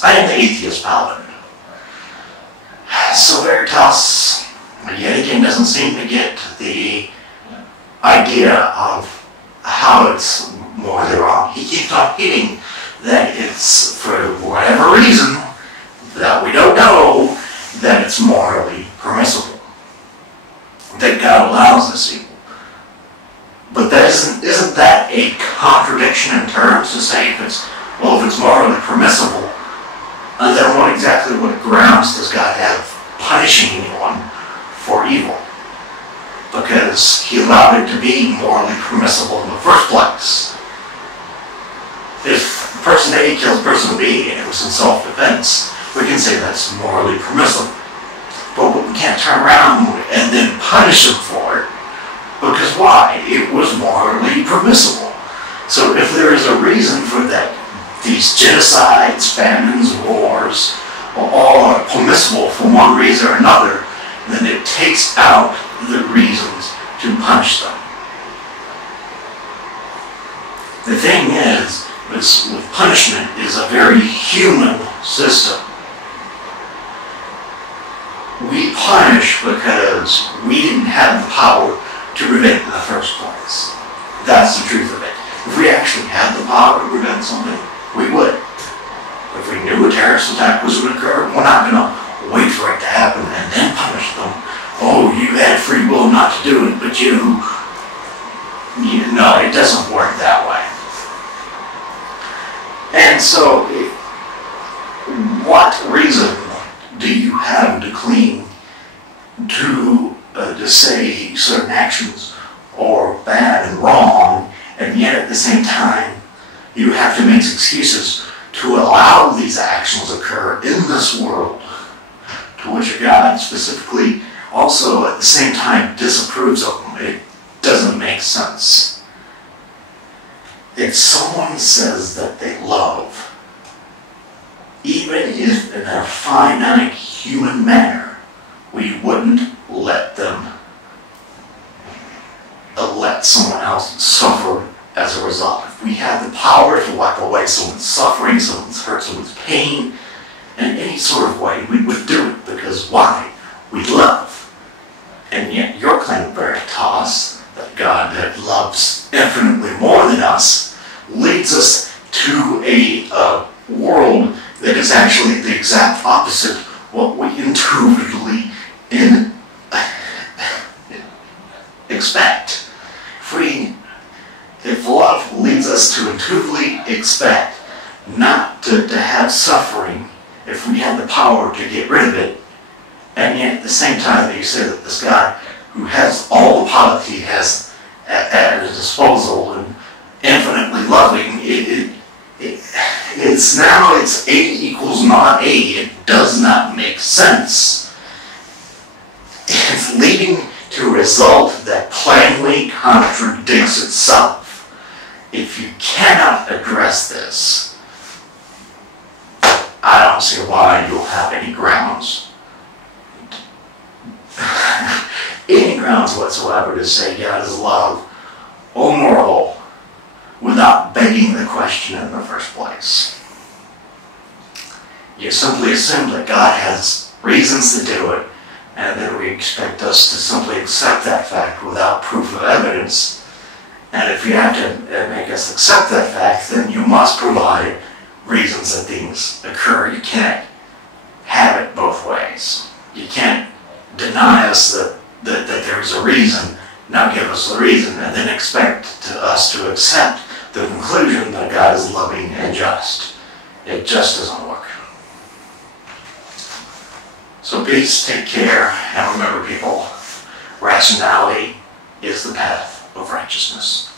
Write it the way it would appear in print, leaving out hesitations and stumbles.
Yes, I am the Atheist Paladin. So Veritas, yet again, doesn't seem to get the idea of how it's morally wrong. He keeps on hitting that it's, for whatever reason that we don't know, that it's morally permissible, that God allows this evil. But that isn't that a contradiction in terms to say if it's morally permissible, then what grounds does God have punishing anyone for evil? Because he allowed it to be morally permissible in the first place. If person A kills person B and it was in self-defense, we can say that's morally permissible. But we can't turn around and then punish him for it. Because why? It was morally permissible. So if there is a reason for that, these genocides, famines, wars, all are permissible for one reason or another, then it takes out the reasons to punish them. The thing is with punishment is a very human system. We punish because we didn't have the power to prevent it in the first place. That's the truth of it. If we actually had the power to prevent something, we would. If we knew a terrorist attack was going to occur, we're not going to wait for it to happen and then punish them. Oh, you had free will not to do it, but no, it doesn't work that way. And so, what reason do you have to cling to say certain actions are bad and wrong, and yet at the same time you have to make excuses to allow these actions occur in this world, to which God specifically also at the same time disapproves of them? It doesn't make sense. If someone says that they love, even if in a finite human manner, we wouldn't let them let someone else suffer as a result. If we had the power to wipe away someone's suffering, someone's hurt, someone's pain, in any sort of way, we would do it. Because why? We love. And yet your claim, Veritas, that God that loves infinitely more than us, leads us to a world that is actually the exact opposite of what we intuitively expect. If love leads us to intuitively expect not to have suffering, if we had the power to get rid of it, and yet at the same time that you say that this God who has all the power he has at his disposal and infinitely loving, it's A equals not A. It does not make sense. It's leading to a result that plainly contradicts itself. If you cannot address this, I don't see why you'll have any grounds whatsoever to say God is love or moral without begging the question in the first place. You simply assume that God has reasons to do it, and then we expect us to simply accept that fact without proof of evidence. And if you have to make us accept that fact, then you must provide reasons that things occur. You can't have it both ways. You can't deny us that there's a reason, now give us the reason, and then expect us to accept the conclusion that God is loving and just. It just doesn't work. So peace, take care, and remember people, rationality is the path of righteousness.